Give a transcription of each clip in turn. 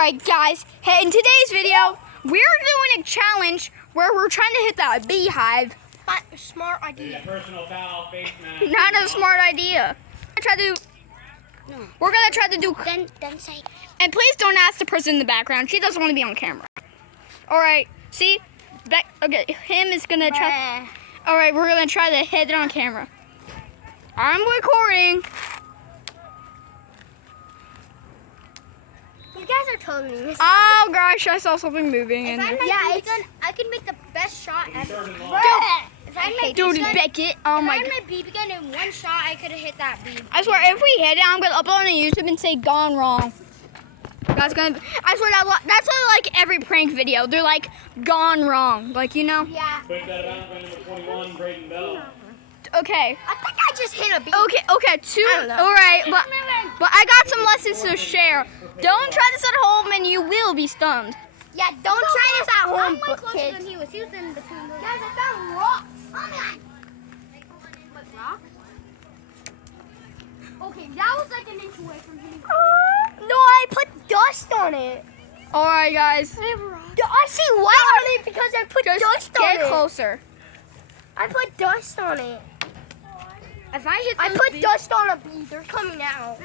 Alright guys, hey, in today's video, we're doing a challenge where we're trying to hit that beehive. Smart idea. Personal foul, face mask. Not a smart idea. We're gonna try to do. Then say. And please don't ask the person in the background. She doesn't want to be on camera. Alright, see? Okay, him is gonna try. Alright, we're gonna try to hit it on camera. I'm recording. You guys are totally missing. Oh gosh, I saw something moving in there. I can make the best shot ever. If I make Dude, Beckett, oh my If I god. had my BB gun in one shot, I could have hit that bee. I swear, if we hit it, I'm gonna upload it on YouTube and say "gone wrong." I swear that's like every prank video. They're like "gone wrong," like you know. Yeah. Quick that about number 21, Braden Bell. Okay. I think I just hit a bee. Okay. Two. I don't know. All right, but I got some lessons to share. Don't try this at home, and you will be stunned. Yeah, don't try this at home, I'm way but closer kids. than he was. He was in between those. Guys, I found rocks. What, rocks? Okay, that was like an inch away from hitting. No, I put dust on it. All right, guys. I see white on it because I put dust on Get it. closer. I put dust on it. If I hit I those put bees- dust on a bee. They're coming out.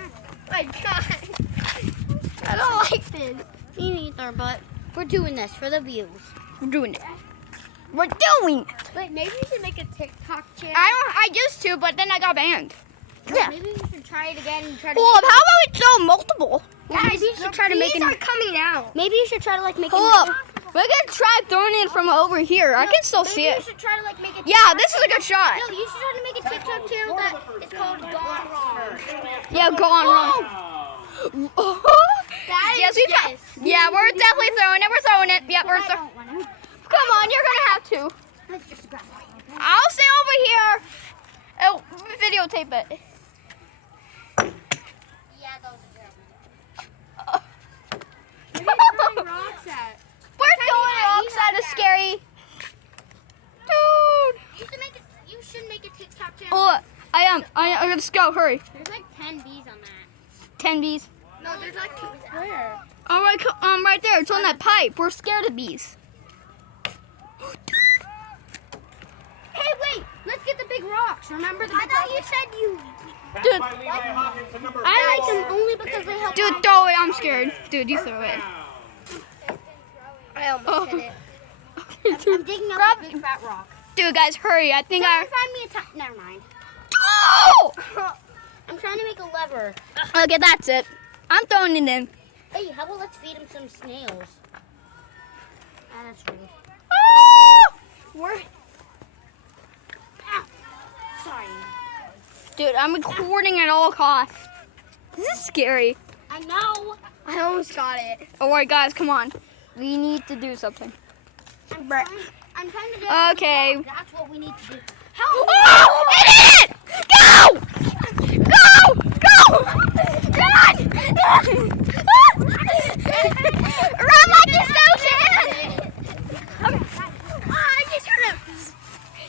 My God. I don't like this. Me neither, but we're doing this for the views. We're doing it. We're doing it. Wait, maybe we should make a TikTok channel. I used to, but then I got banned. Yeah. Maybe we should try it again and try to. Well, how about we throw multiple? maybe you should try to make Bees an. are coming out. Maybe you should try to like make. Hold up. We're gonna try throwing it from over here. I can still see Maybe you it. should try to like make a Yeah, this is a good shot. No, you should try to make a TikTok channel that is called Gone Wrong. Yeah, gone wrong. Wow. Yes, we found. Yeah, we're definitely throwing it. We're throwing it. Yeah, we're I throwing. don't want to. Come on, you're gonna have to. Let's just grab it. I'll stay over here. Oh, videotape it. Yeah, those We're throwing rocks at is scary. Dude. You should make a TikTok channel. Oh, I'm gonna go. Hurry. There's like 10 bees on that. 10 bees. No, there's like 2. Where? All right, right there. It's on that pipe. We're scared of bees. Hey, wait! Let's get the big rocks. Remember the big I thought you rocks? said you. Dude, By Levi Hawkins to number I like 4. them only because they help. dude, throw it. I'm scared. Dude, you throw it. I almost Oh. hit it. I'm digging up Grab- a big fat rock. Dude, guys, hurry. I think Find me a top. Never mind. Oh! I'm trying to make a lever. Okay, that's it. I'm throwing it in. Hey, how about let's feed him some snails? Ah, that's rude. Oh! We're. Sorry. Dude, I'm recording at all costs. This is scary. I know. I almost got it. All right, guys, come on. We need to do something. I'm trying to get. Okay. That's what we need to do. Oh! It hit! Go! Go! Go! Run! Run like you so can! I just heard it.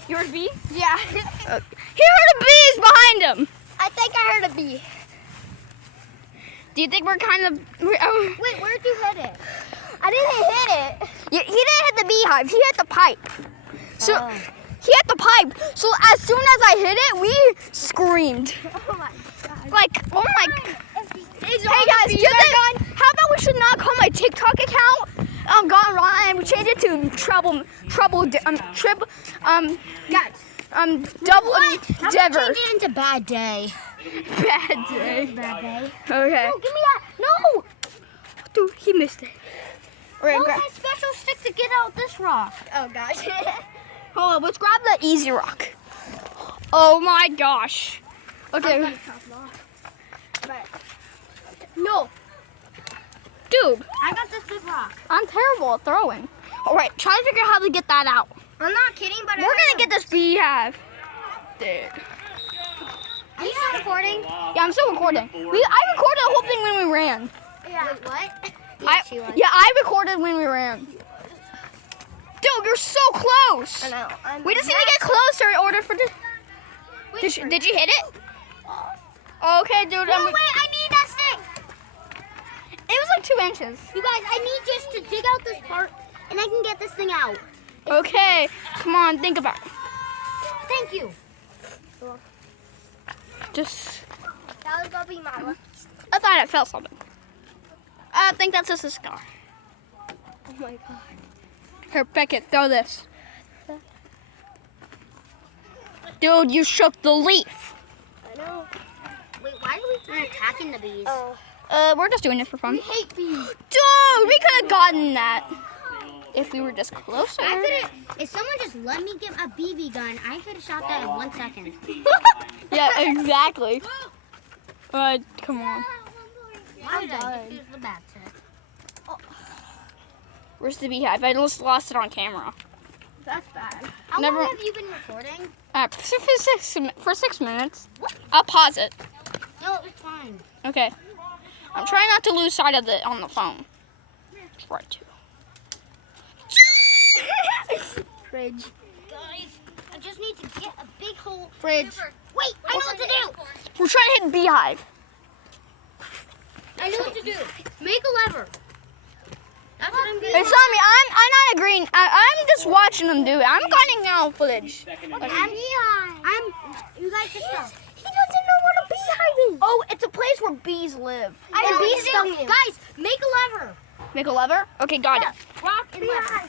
You heard a bee? Yeah. He heard a bees behind him. I think I heard a bee. Do you think we're kind of... Wait, where'd you hit it? I didn't hit it. He didn't hit the beehive. He hit the pipe. So he hit the pipe. So as soon as I hit it, we screamed. Oh my God. Like, oh my... Hey guys, how about we should not call my TikTok account Gone Wrong and we change it to double Dever. Change it into bad day. Bad day. Bad day. Okay. Oh, give me that. No. Dude, he missed it. All right, What was my special stick to get out this rock? Oh gosh. hold on, let's grab the easy rock. Oh my gosh. Okay. No. Dude, I got this big rock. I'm terrible at throwing. All right, try to figure out how to get that out. I'm not kidding, but We're gonna get this beehive. Dude. Are you still recording? Yeah, I'm still recording. I recorded the whole thing when we ran. Yeah. Wait, what? I recorded when we ran. Dude, you're so close. I know. We just need to get closer in order for the. Did you hit it? Okay, dude. No, wait, I need that stick. It was like 2 inches. You guys, I need just to dig out this part, and I can get this thing out. Okay, come on, think about it. Thank you. Just, That was gonna be Mama. I thought I felt something. I think that's just a scar. Oh my god. Here, Beckett, throw this. Dude, you shook the leaf. I know. Wait, why are we attacking the bees? We're just doing it for fun. We hate bees. Dude, we could have gotten that if we were just closer. I could if someone just let me get a BB gun, I could have shot that in 1 second. Yeah, exactly. Come on. Why did I use the bat set? Where's the beehive? I just lost it on camera. That's bad. How Never- long have you been recording? For 6 minutes. I'll pause it. No, it's fine. Okay. I'm trying not to lose sight of it on the phone. Try to. Fridge. Guys, I just need to get a big hole. Fridge. Wait, I know what to do. We're trying to hit beehive. I know what to do. Make a lever. That's what I'm doing. It's not me. I'm not agreeing. I'm just watching them do it. I'm cutting out footage. Second I'm, and you guys just stop. He doesn't know what a beehive is. Oh, it's a place where bees live. I know And what bees to stung do. you. Guys, make a lever. Make a lever? Okay, got it. Rock and lever.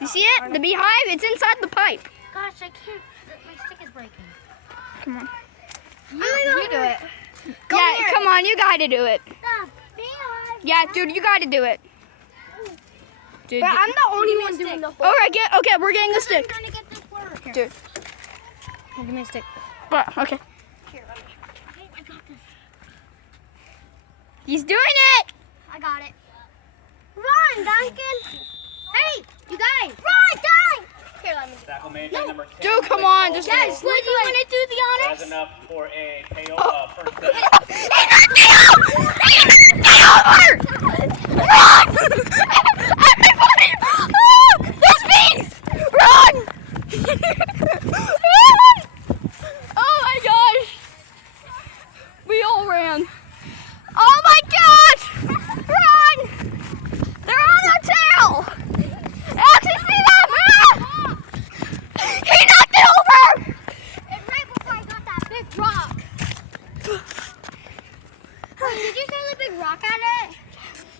You see it? The beehive? It's inside the pipe. Gosh, I can't. My stick is breaking. Come on. You do it. Yeah, come on. You got to do it. Stop. Beehive. Yeah, dude, you got to do it. Dude, But I'm the only one doing the whole. all right, okay, we're getting the stick. I'm trying to get this work. Dude. Give me a stick. But, okay. I got this. He's doing it. I got it. Run, Duncan. Hey, you guys. Run, Duncan. Here, let me. tackle made by number 10. Dude, come on. Just Guys, what do you want to do the That's honors? enough for a KO first down. Run! Everybody! Ah! There's bees! Run! Run! Oh my gosh! We all ran. Oh my gosh! Run! They're on our tail! Actually, see them! Ah! He knocked it over! And right before I got that big rock. Wait, did you throw the big rock at it?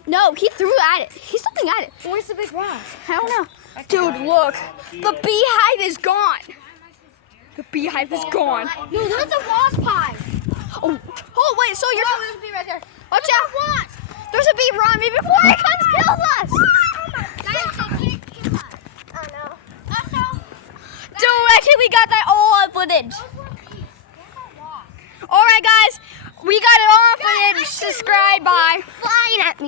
No, he threw at it. He's something at it. Where's the big rock? I don't know. Dude, look. The beehive is gone. The beehive is gone. No, there's a wasp hive. Oh, wait. So you're. There's a bee right there. Watch out. There's a bee. Run me before it comes kills us. Guys, they can't kill us. Oh no. Also, Dude, actually, we got that all on footage. those were bees. There's a wasp. All right, guys. We got it all on footage. Subscribe. Bye. Flying at me.